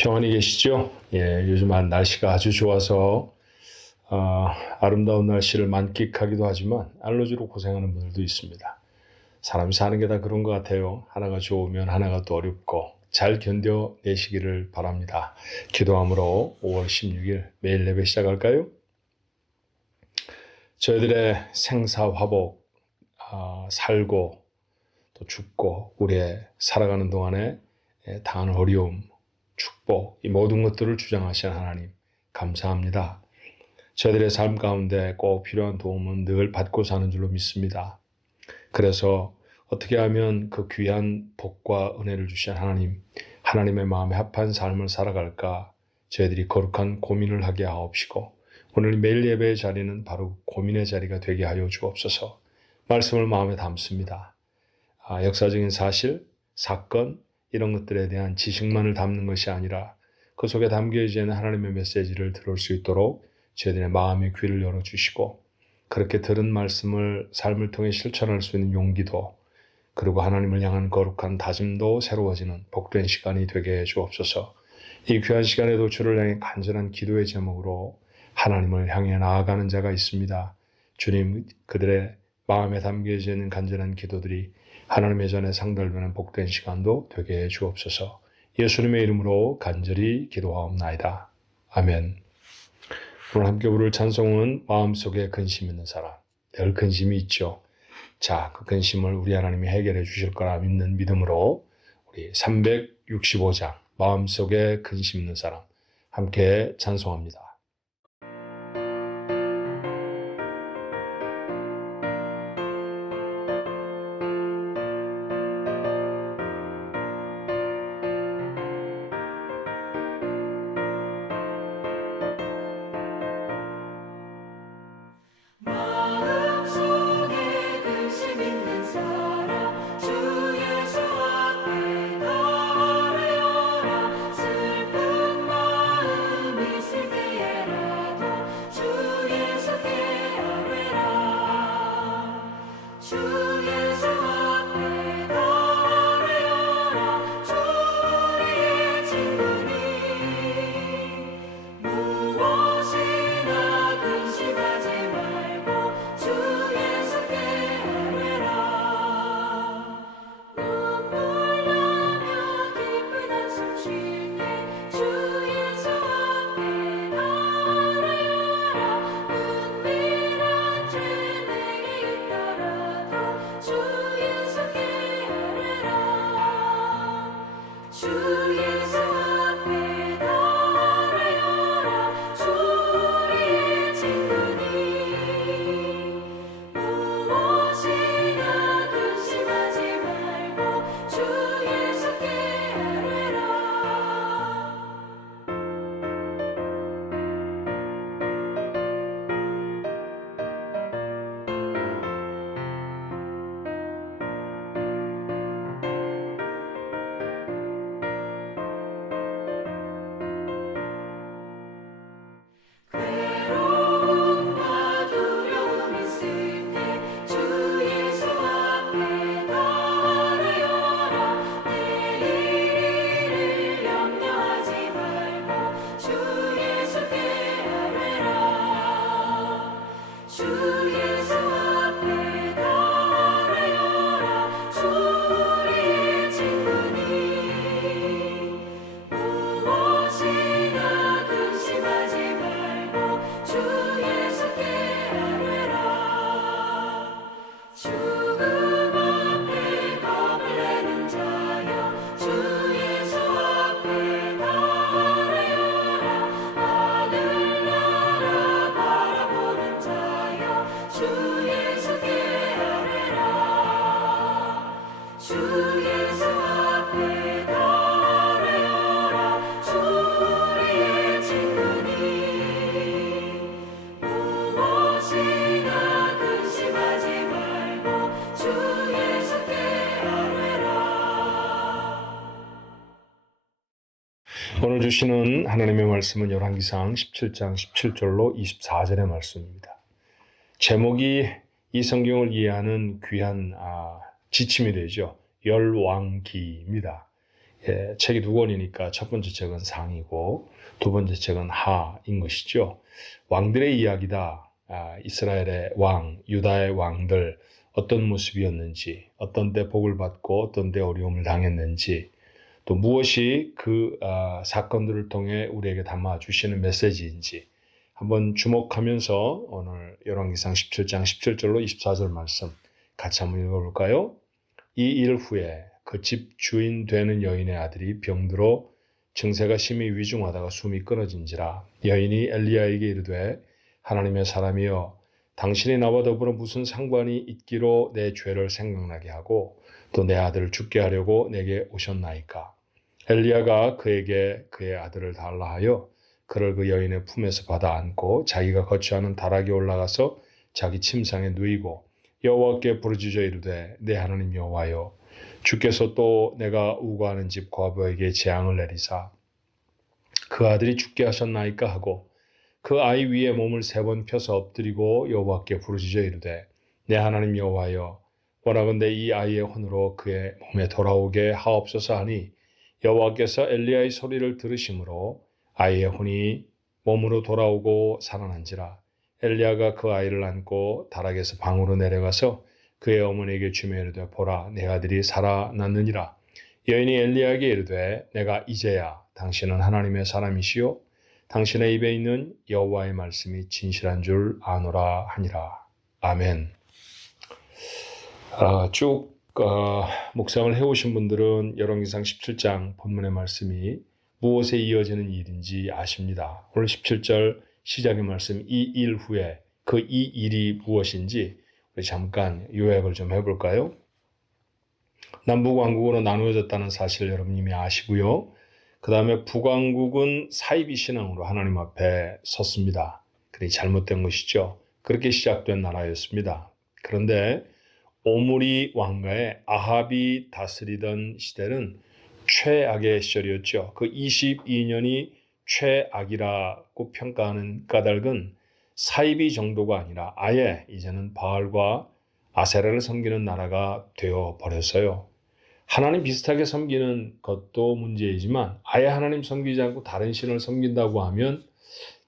평안히 계시죠? 요즘 날씨가 아주 좋아서 아름다운 날씨를 만끽하기도 하지만 알러지로 고생하는 분들도 있습니다. 사람이 사는 게 다 그런 것 같아요. 하나가 좋으면 하나가 또 어렵고 잘 견뎌내시기를 바랍니다. 기도함으로 5월 16일 매일 예배 시작할까요? 저희들의 생사화복, 살고 또 죽고 우리의 살아가는 동안에 당하는 어려움, 축복, 이 모든 것들을 주장하시는 하나님 감사합니다. 저희들의 삶 가운데 꼭 필요한 도움은 늘 받고 사는 줄로 믿습니다. 그래서 어떻게 하면 그 귀한 복과 은혜를 주신 하나님, 하나님의 마음에 합한 삶을 살아갈까 저희들이 거룩한 고민을 하게 하옵시고 오늘 매일 예배의 자리는 바로 고민의 자리가 되게 하여 주옵소서. 말씀을 마음에 담습니다. 역사적인 사실, 사건 이런 것들에 대한 지식만을 담는 것이 아니라 그 속에 담겨져 있는 하나님의 메시지를 들을 수 있도록 저희들의 마음의 귀를 열어주시고 그렇게 들은 말씀을 삶을 통해 실천할 수 있는 용기도 그리고 하나님을 향한 거룩한 다짐도 새로워지는 복된 시간이 되게 해 주옵소서. 이 귀한 시간에도 주를 향해 간절한 기도의 제목으로 하나님을 향해 나아가는 자가 있습니다. 주님, 그들의 마음에 담겨져 있는 간절한 기도들이 하나님의 전에 상달되는 복된 시간도 되게 해 주옵소서. 예수님의 이름으로 간절히 기도하옵나이다. 아멘. 오늘 함께 부를 찬송은 마음속에 근심 있는 사람. 늘 근심이 있죠. 자, 그 근심을 우리 하나님이 해결해 주실 거라 믿는 믿음으로 우리 365장 마음속에 근심 있는 사람 함께 찬송합니다. 오늘 주시는 하나님의 말씀은 열왕기상 17장 17절로 24절의 말씀입니다. 제목이 이 성경을 이해하는 귀한 지침이 되죠. 열왕기입니다. 책이 두 권이니까 첫 번째 책은 상이고 두 번째 책은 하인 것이죠. 왕들의 이야기다. 이스라엘의 왕, 유다의 왕들 어떤 모습이었는지, 어떤 때 복을 받고 어떤 때 어려움을 당했는지, 또 무엇이 그 사건들을 통해 우리에게 담아주시는 메시지인지 한번 주목하면서 오늘 열왕기상 17장 17절로 24절 말씀 같이 한번 읽어볼까요? 이 일 후에 그 집 주인 되는 여인의 아들이 병들어 증세가 심히 위중하다가 숨이 끊어진지라 여인이 엘리야에게 이르되 하나님의 사람이여 당신이 나와 더불어 무슨 상관이 있기로 내 죄를 생각나게 하고 또 내 아들을 죽게 하려고 내게 오셨나이까. 엘리야가 그에게 그의 아들을 달라 하여 그를 그 여인의 품에서 받아 안고 자기가 거처하는 다락에 올라가서 자기 침상에 누이고 여호와께 부르짖어 이르되 내 하나님 여호와여 주께서 또 내가 우거하는 집 과부에게 재앙을 내리사 그 아들이 죽게 하셨나이까 하고 그 아이 위에 몸을 3번 펴서 엎드리고 여호와께 부르짖어 이르되 내 하나님 여호와여 원하건대 이 아이의 혼으로 그의 몸에 돌아오게 하옵소서 하니 여호와께서 엘리야의 소리를 들으심으로 아이의 혼이 몸으로 돌아오고 살아난지라. 엘리야가 그 아이를 안고 다락에서 방으로 내려가서 그의 어머니에게 주며 이르되 보라 내 아들이 살아났느니라. 여인이 엘리야에게 이르되 내가 이제야 당신은 하나님의 사람이시요 당신의 입에 있는 여호와의 말씀이 진실한 줄 아노라 하니라. 아멘. 쭉 묵상을 해오신 분들은 열왕기상 17장 본문의 말씀이 무엇에 이어지는 일인지 아십니다. 오늘 17절 시작의 말씀 이 일 후에 그 이 일이 무엇인지 우리 잠깐 요약을 좀 해볼까요? 남북왕국으로 나누어졌다는 사실을 여러분 이미 아시고요. 그 다음에 북왕국은 사이비 신앙으로 하나님 앞에 섰습니다. 그게 잘못된 것이죠. 그렇게 시작된 나라였습니다. 그런데 오므리 왕가의 아합이 다스리던 시대는 최악의 시절이었죠. 그 22년이 최악이라고 평가하는 까닭은 사이비 정도가 아니라 아예 이제는 바알과 아세라를 섬기는 나라가 되어버렸어요. 하나님 비슷하게 섬기는 것도 문제이지만 아예 하나님 섬기지 않고 다른 신을 섬긴다고 하면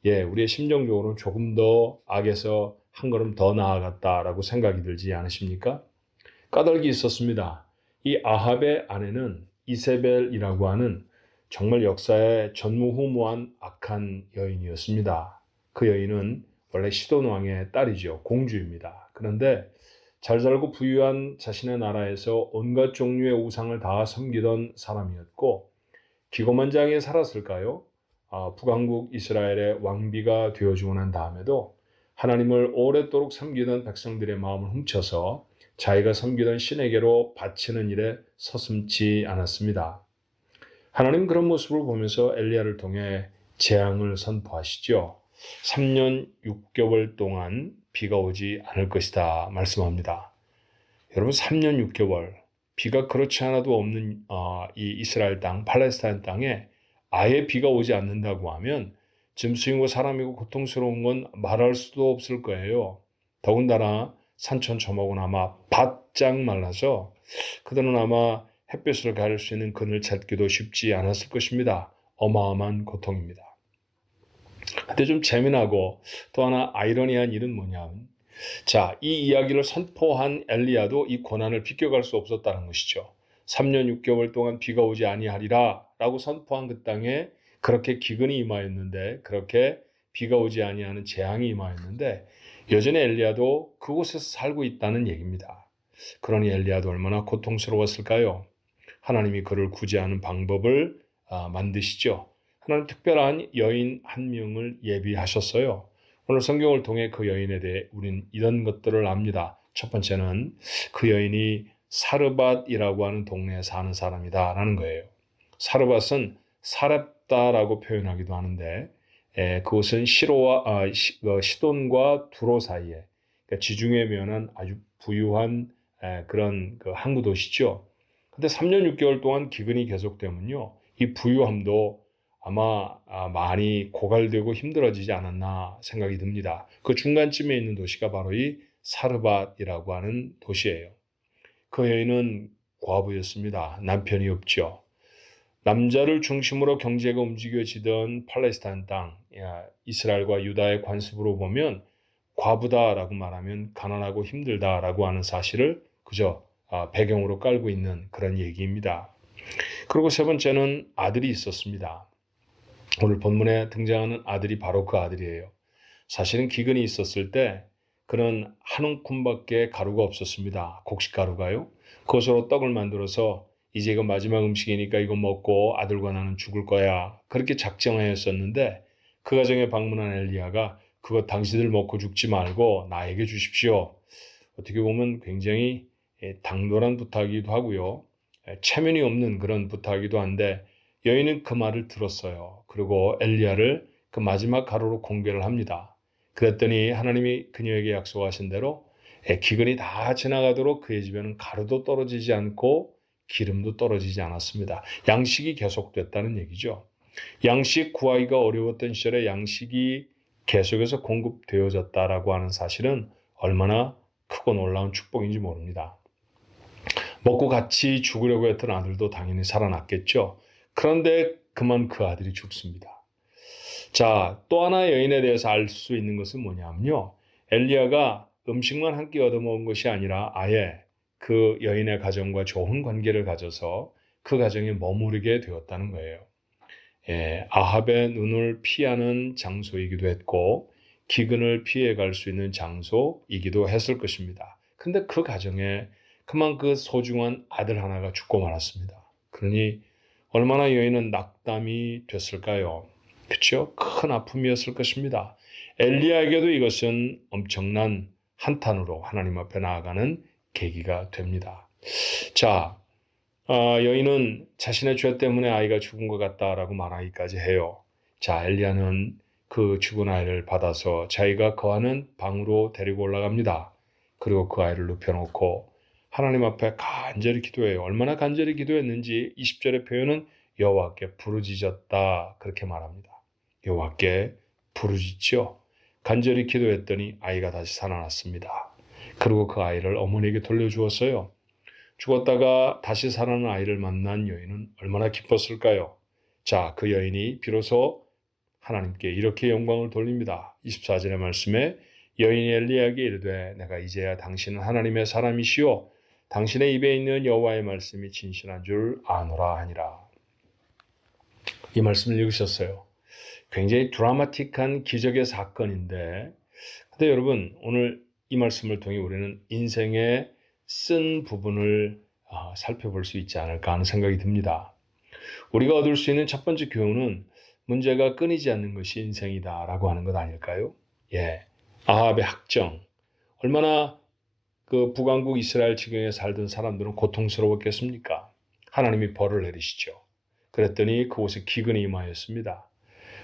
우리의 심정적으로는 조금 더 악에서 한 걸음 더 나아갔다라고 생각이 들지 않으십니까? 까닭이 있었습니다. 이 아합의 아내는 이세벨이라고 하는 정말 역사에 전무후무한 악한 여인이었습니다. 그 여인은 원래 시돈 왕의 딸이죠. 공주입니다. 그런데 잘 살고 부유한 자신의 나라에서 온갖 종류의 우상을 다 섬기던 사람이었고 기고만장하게 살았을까요? 북왕국 이스라엘의 왕비가 되어주고 난 다음에도 하나님을 오랫도록 섬기던 백성들의 마음을 훔쳐서 자기가 섬기던 신에게로 바치는 일에 서슴지 않았습니다. 하나님 그런 모습을 보면서 엘리야를 통해 재앙을 선포하시죠. 3년 6개월 동안 비가 오지 않을 것이다 말씀합니다. 여러분 3년 6개월 비가 그렇지 않아도 없는 이 이스라엘 땅, 팔레스타인 땅에 아예 비가 오지 않는다고 하면 짐승이고 사람이고 고통스러운 건 말할 수도 없을 거예요. 더군다나 산천초목은 아마 바짝 말라서 그들은 아마 햇볕을 가릴 수 있는 그늘 찾기도 쉽지 않았을 것입니다. 어마어마한 고통입니다. 근데 좀 재미나고 또 하나 아이러니한 일은 뭐냐면 이 이야기를 선포한 엘리야도 이 고난을 비껴갈 수 없었다는 것이죠. 3년 6개월 동안 비가 오지 아니하리라 라고 선포한 그 땅에 그렇게 기근이 임하였는데 그렇게 비가 오지 아니하는 재앙이 임하였는데 여전히 엘리야도 그곳에서 살고 있다는 얘기입니다. 그러니 엘리야도 얼마나 고통스러웠을까요? 하나님이 그를 구제하는 방법을 만드시죠. 하나님 특별한 여인 한 명을 예비하셨어요. 오늘 성경을 통해 그 여인에 대해 우리는 이런 것들을 압니다. 첫 번째는 그 여인이 사르밧이라고 하는 동네에 사는 사람이다라는 거예요. 사르밧은 사렙다라고 표현하기도 하는데 그곳은 시돈과 두로 사이에 그러니까 지중해 면한 아주 부유한 그런 그 항구 도시죠. 근데 3년 6개월 동안 기근이 계속되면요, 이 부유함도 아마 많이 고갈되고 힘들어지지 않았나 생각이 듭니다. 그 중간쯤에 있는 도시가 바로 이 사르밧이라고 하는 도시예요. 그 여인은 과부였습니다. 남편이 없죠. 남자를 중심으로 경제가 움직여지던 팔레스타인 땅, 이스라엘과 유다의 관습으로 보면 과부다라고 말하면 가난하고 힘들다라고 하는 사실을 그저 배경으로 깔고 있는 그런 얘기입니다. 그리고 세 번째는 아들이 있었습니다. 오늘 본문에 등장하는 아들이 바로 그 아들이에요. 사실은 기근이 있었을 때 그는 한 움큼밖에 가루가 없었습니다. 곡식 가루가요. 그것으로 떡을 만들어서 이제 이거 마지막 음식이니까 이거 먹고 아들과 나는 죽을 거야. 그렇게 작정하였었는데 그 가정에 방문한 엘리야가 그거 당신들 먹고 죽지 말고 나에게 주십시오. 어떻게 보면 굉장히 당돌한 부탁이기도 하고요. 체면이 없는 그런 부탁이기도 한데 여인은 그 말을 들었어요. 그리고 엘리야를 그 마지막 가루로 공개를 합니다. 그랬더니 하나님이 그녀에게 약속하신 대로 기근이 다 지나가도록 그의 집에는 가루도 떨어지지 않고 기름도 떨어지지 않았습니다. 양식이 계속됐다는 얘기죠. 양식 구하기가 어려웠던 시절에 양식이 계속해서 공급되어졌다라고 하는 사실은 얼마나 크고 놀라운 축복인지 모릅니다. 먹고 같이 죽으려고 했던 아들도 당연히 살아났겠죠. 그런데 그만 그 아들이 죽습니다. 자, 또 하나 여인에 대해서 알 수 있는 것은 뭐냐면요. 엘리야가 음식만 한 끼 얻어먹은 것이 아니라 아예 그 여인의 가정과 좋은 관계를 가져서 그 가정에 머무르게 되었다는 거예요. 아합의 눈을 피하는 장소이기도 했고 기근을 피해갈 수 있는 장소이기도 했을 것입니다. 근데 그 가정에 그만 그 소중한 아들 하나가 죽고 말았습니다. 그러니 얼마나 여인은 낙담이 됐을까요? 그렇죠? 큰 아픔이었을 것입니다. 엘리야에게도 이것은 엄청난 한탄으로 하나님 앞에 나아가는 계기가 됩니다. 자, 여인은 자신의 죄 때문에 아이가 죽은 것 같다라고 말하기까지 해요. 자, 엘리야는 그 죽은 아이를 받아서 자기가 거하는 방으로 데리고 올라갑니다. 그리고 그 아이를 눕혀놓고 하나님 앞에 간절히 기도해요. 얼마나 간절히 기도했는지 20절의 표현은 여호와께 부르짖었다 그렇게 말합니다. 여호와께 부르짖죠. 간절히 기도했더니 아이가 다시 살아났습니다. 그리고 그 아이를 어머니에게 돌려주었어요. 죽었다가 다시 살아난 아이를 만난 여인은 얼마나 기뻤을까요? 자, 그 여인이 비로소 하나님께 이렇게 영광을 돌립니다. 24절의 말씀에 여인이 엘리야에게 이르되 내가 이제야 당신은 하나님의 사람이시오 당신의 입에 있는 여호와의 말씀이 진실한 줄 아노라 하니라. 이 말씀을 읽으셨어요. 굉장히 드라마틱한 기적의 사건인데 근데 여러분 오늘 이 말씀을 통해 우리는 인생의 쓴 부분을 살펴볼 수 있지 않을까 하는 생각이 듭니다. 우리가 얻을 수 있는 첫 번째 교훈은 문제가 끊이지 않는 것이 인생이다라고 하는 것 아닐까요? 아합의 학정. 얼마나 그 북왕국 이스라엘 지경에 살던 사람들은 고통스러웠겠습니까? 하나님이 벌을 내리시죠. 그랬더니 그곳에 기근이 임하였습니다.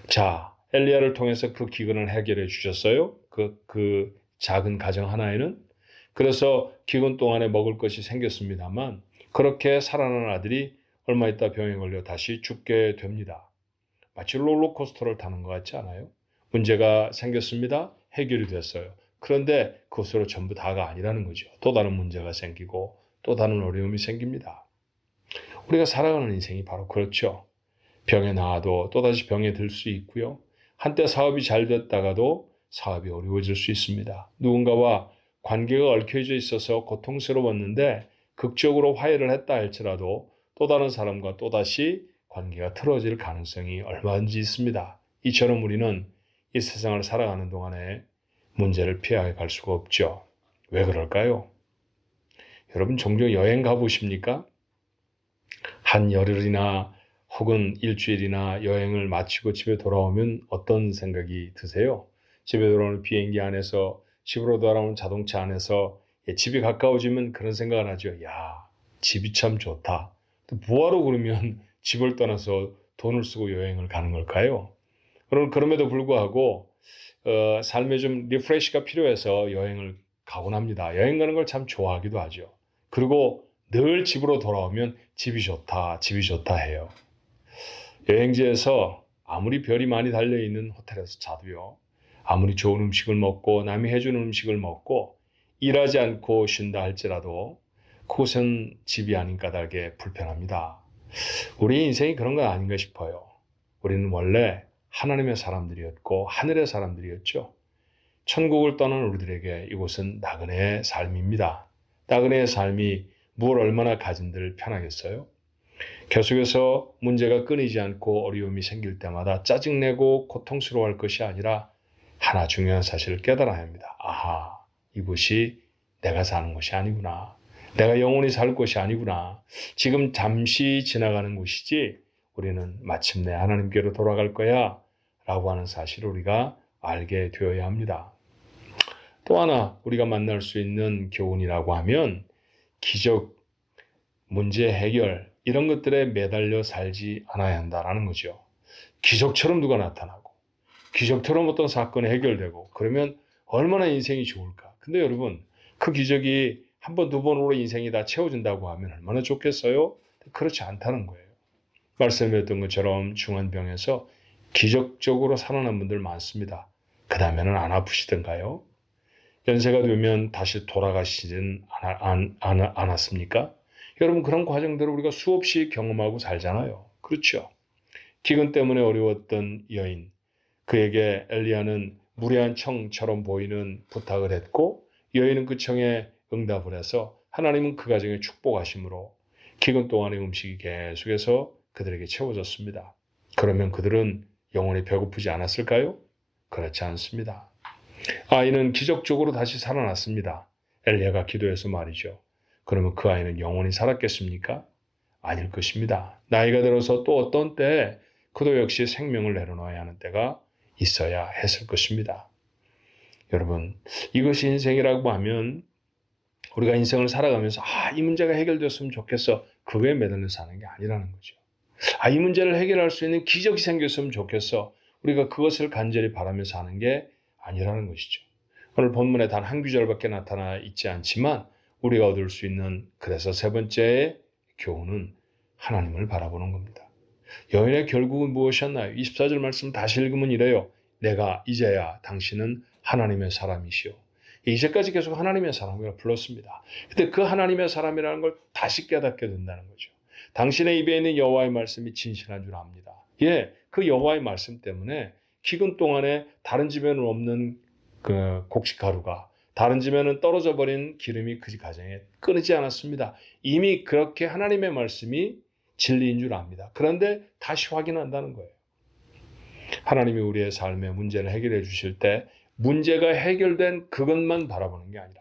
자, 엘리야를 통해서 그 기근을 해결해 주셨어요. 그 작은 가정 하나에는. 그래서 기근 동안에 먹을 것이 생겼습니다만 그렇게 살아난 아들이 얼마 있다 병에 걸려 다시 죽게 됩니다. 마치 롤러코스터를 타는 것 같지 않아요? 문제가 생겼습니다. 해결이 됐어요. 그런데 그것으로 전부 다가 아니라는 거죠. 또 다른 문제가 생기고 또 다른 어려움이 생깁니다. 우리가 살아가는 인생이 바로 그렇죠. 병에 나와도 또다시 병에 들 수 있고요. 한때 사업이 잘 됐다가도 사업이 어려워질 수 있습니다. 누군가와 관계가 얽혀져 있어서 고통스러웠는데 극적으로 화해를 했다 할지라도 또 다른 사람과 또다시 관계가 틀어질 가능성이 얼마든지 있습니다. 이처럼 우리는 이 세상을 살아가는 동안에 문제를 피해 갈 수가 없죠. 왜 그럴까요? 여러분 종종 여행 가보십니까? 한 열흘이나 혹은 일주일이나 여행을 마치고 집에 돌아오면 어떤 생각이 드세요? 집에 돌아오는 비행기 안에서 집으로 돌아오는 자동차 안에서 집이 가까워지면 그런 생각을 하죠. 야, 집이 참 좋다. 뭐하러 그러면 집을 떠나서 돈을 쓰고 여행을 가는 걸까요? 그럼에도 불구하고 삶에 좀 리프레시가 필요해서 여행을 가곤 합니다. 여행 가는 걸 참 좋아하기도 하죠. 그리고 늘 집으로 돌아오면 집이 좋다, 집이 좋다 해요. 여행지에서 아무리 별이 많이 달려있는 호텔에서 자도요. 아무리 좋은 음식을 먹고 남이 해주는 음식을 먹고 일하지 않고 쉰다 할지라도 그곳은 집이 아닌 까닭에 불편합니다. 우리 인생이 그런 건 아닌가 싶어요. 우리는 원래 하나님의 사람들이었고 하늘의 사람들이었죠. 천국을 떠난 우리들에게 이곳은 나그네의 삶입니다. 나그네의 삶이 뭘 얼마나 가진들 편하겠어요? 계속해서 문제가 끊이지 않고 어려움이 생길 때마다 짜증내고 고통스러워할 것이 아니라 하나 중요한 사실을 깨달아야 합니다. 아하, 이곳이 내가 사는 곳이 아니구나. 내가 영원히 살 곳이 아니구나. 지금 잠시 지나가는 곳이지 우리는 마침내 하나님께로 돌아갈 거야 라고 하는 사실을 우리가 알게 되어야 합니다. 또 하나 우리가 만날 수 있는 교훈이라고 하면 기적, 문제 해결 이런 것들에 매달려 살지 않아야 한다는 거죠. 기적처럼 누가 나타나고 기적처럼 어떤 사건이 해결되고 그러면 얼마나 인생이 좋을까. 근데 여러분 그 기적이 한 번, 두 번으로 인생이 다 채워진다고 하면 얼마나 좋겠어요? 그렇지 않다는 거예요. 말씀드렸던 것처럼 중환병에서 기적적으로 살아난 분들 많습니다. 그 다음에는 안 아프시던가요? 연세가 되면 다시 돌아가시진 않았습니까? 여러분 그런 과정들을 우리가 수없이 경험하고 살잖아요. 그렇죠? 기근 때문에 어려웠던 여인, 그에게 엘리야는 무례한 청처럼 보이는 부탁을 했고 여인은 그 청에 응답을 해서 하나님은 그 가정에 축복하심으로 기근 동안의 음식이 계속해서 그들에게 채워졌습니다. 그러면 그들은 영원히 배고프지 않았을까요? 그렇지 않습니다. 아이는 기적적으로 다시 살아났습니다. 엘리야가 기도해서 말이죠. 그러면 그 아이는 영원히 살았겠습니까? 아닐 것입니다. 나이가 들어서 또 어떤 때에 그도 역시 생명을 내려놓아야 하는 때가 있어야 했을 것입니다. 여러분, 이것이 인생이라고 하면 우리가 인생을 살아가면서 이 문제가 해결됐으면 좋겠어. 그거에 매달려 사는 게 아니라는 거죠. 이 문제를 해결할 수 있는 기적이 생겼으면 좋겠어. 우리가 그것을 간절히 바라며 사는 게 아니라는 것이죠. 오늘 본문에 단 한 구절밖에 나타나 있지 않지만 우리가 얻을 수 있는 그래서 세 번째의 교훈은 하나님을 바라보는 겁니다. 여인의 결국은 무엇이었나요? 24절 말씀 다시 읽으면 이래요. 내가 이제야 당신은 하나님의 사람이시오. 이제까지 계속 하나님의 사람이라고 불렀습니다. 근데 그 하나님의 사람이라는 걸 다시 깨닫게 된다는 거죠. 당신의 입에 있는 여호와의 말씀이 진실한 줄 압니다. 그 여호와의 말씀 때문에 기근 동안에 다른 집에는 없는 그 곡식가루가 다른 집에는 떨어져 버린 기름이 그 가정에 끊이지 않았습니다. 이미 그렇게 하나님의 말씀이 진리인 줄 압니다. 그런데 다시 확인한다는 거예요. 하나님이 우리의 삶의 문제를 해결해 주실 때 문제가 해결된 그것만 바라보는 게 아니라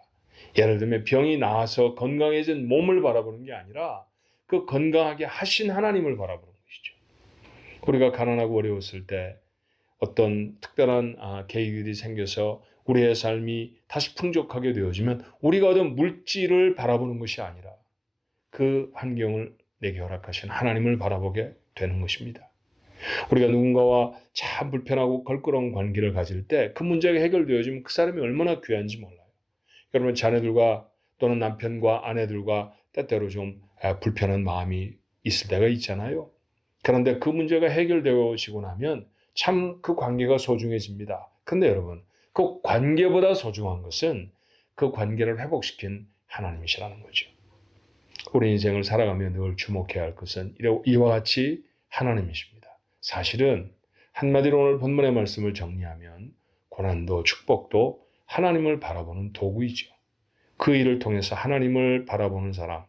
예를 들면 병이 나아서 건강해진 몸을 바라보는 게 아니라 그 건강하게 하신 하나님을 바라보는 것이죠. 우리가 가난하고 어려웠을 때 어떤 특별한 계기들이 생겨서 우리의 삶이 다시 풍족하게 되어지면 우리가 얻은 물질을 바라보는 것이 아니라 그 환경을 내게 허락하신 하나님을 바라보게 되는 것입니다. 우리가 누군가와 참 불편하고 걸끄러운 관계를 가질 때 그 문제가 해결되어지면 그 사람이 얼마나 귀한지 몰라요. 여러분 자녀들과 또는 남편과 아내들과 때때로 좀 불편한 마음이 있을 때가 있잖아요. 그런데 그 문제가 해결되어지고 나면 참 그 관계가 소중해집니다. 근데 여러분 그 관계보다 소중한 것은 그 관계를 회복시킨 하나님이시라는 거죠. 우리 인생을 살아가며 늘 주목해야 할 것은 이와 같이 하나님이십니다. 사실은 한마디로 오늘 본문의 말씀을 정리하면 고난도 축복도 하나님을 바라보는 도구이죠. 그 일을 통해서 하나님을 바라보는 사람,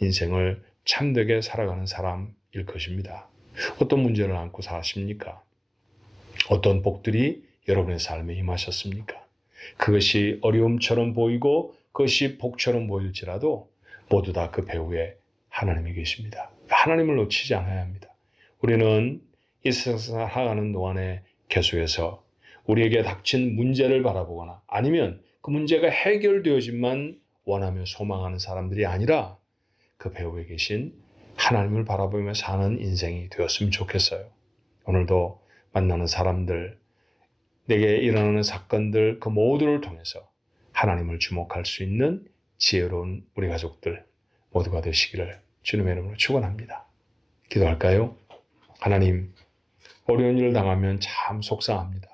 인생을 참되게 살아가는 사람일 것입니다. 어떤 문제를 안고 사십니까? 어떤 복들이 여러분의 삶에 임하셨습니까? 그것이 어려움처럼 보이고 그것이 복처럼 보일지라도 모두 다 그 배후에 하나님이 계십니다. 하나님을 놓치지 않아야 합니다. 우리는 이 세상을 살아가는 동안에 계속해서 우리에게 닥친 문제를 바라보거나 아니면 그 문제가 해결되어진만 원하며 소망하는 사람들이 아니라 그 배후에 계신 하나님을 바라보며 사는 인생이 되었으면 좋겠어요. 오늘도 만나는 사람들, 내게 일어나는 사건들 그 모두를 통해서 하나님을 주목할 수 있는 지혜로운 우리 가족들 모두가 되시기를 주님의 이름으로 축원합니다. 기도할까요? 하나님, 어려운 일을 당하면 참 속상합니다.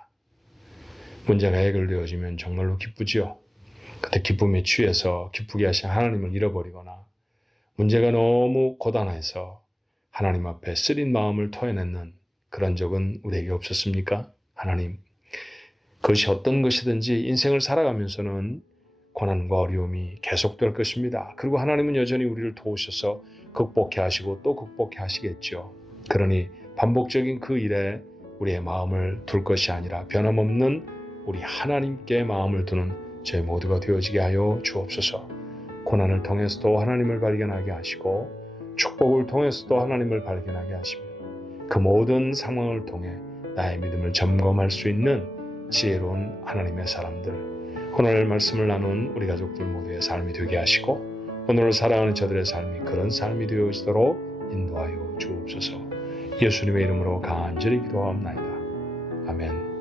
문제가 해결되어지면 정말로 기쁘지요. 그때 기쁨에 취해서 기쁘게 하신 하나님을 잃어버리거나 문제가 너무 고단해서 하나님 앞에 쓰린 마음을 토해내는 그런 적은 우리에게 없었습니까? 하나님, 그것이 어떤 것이든지 인생을 살아가면서는 고난과 어려움이 계속될 것입니다. 그리고 하나님은 여전히 우리를 도우셔서 극복해 하시고 또 극복해 하시겠죠. 그러니 반복적인 그 일에 우리의 마음을 둘 것이 아니라 변함없는 우리 하나님께 마음을 두는 저희 모두가 되어지게 하여 주옵소서. 고난을 통해서도 하나님을 발견하게 하시고 축복을 통해서도 하나님을 발견하게 하시며 그 모든 상황을 통해 나의 믿음을 점검할 수 있는 지혜로운 하나님의 사람들, 오늘 말씀을 나눈 우리 가족들 모두의 삶이 되게 하시고 오늘을 살아가는 저들의 삶이 그런 삶이 되어지도록 인도하여 주옵소서. 예수님의 이름으로 간절히 기도하옵나이다. 아멘.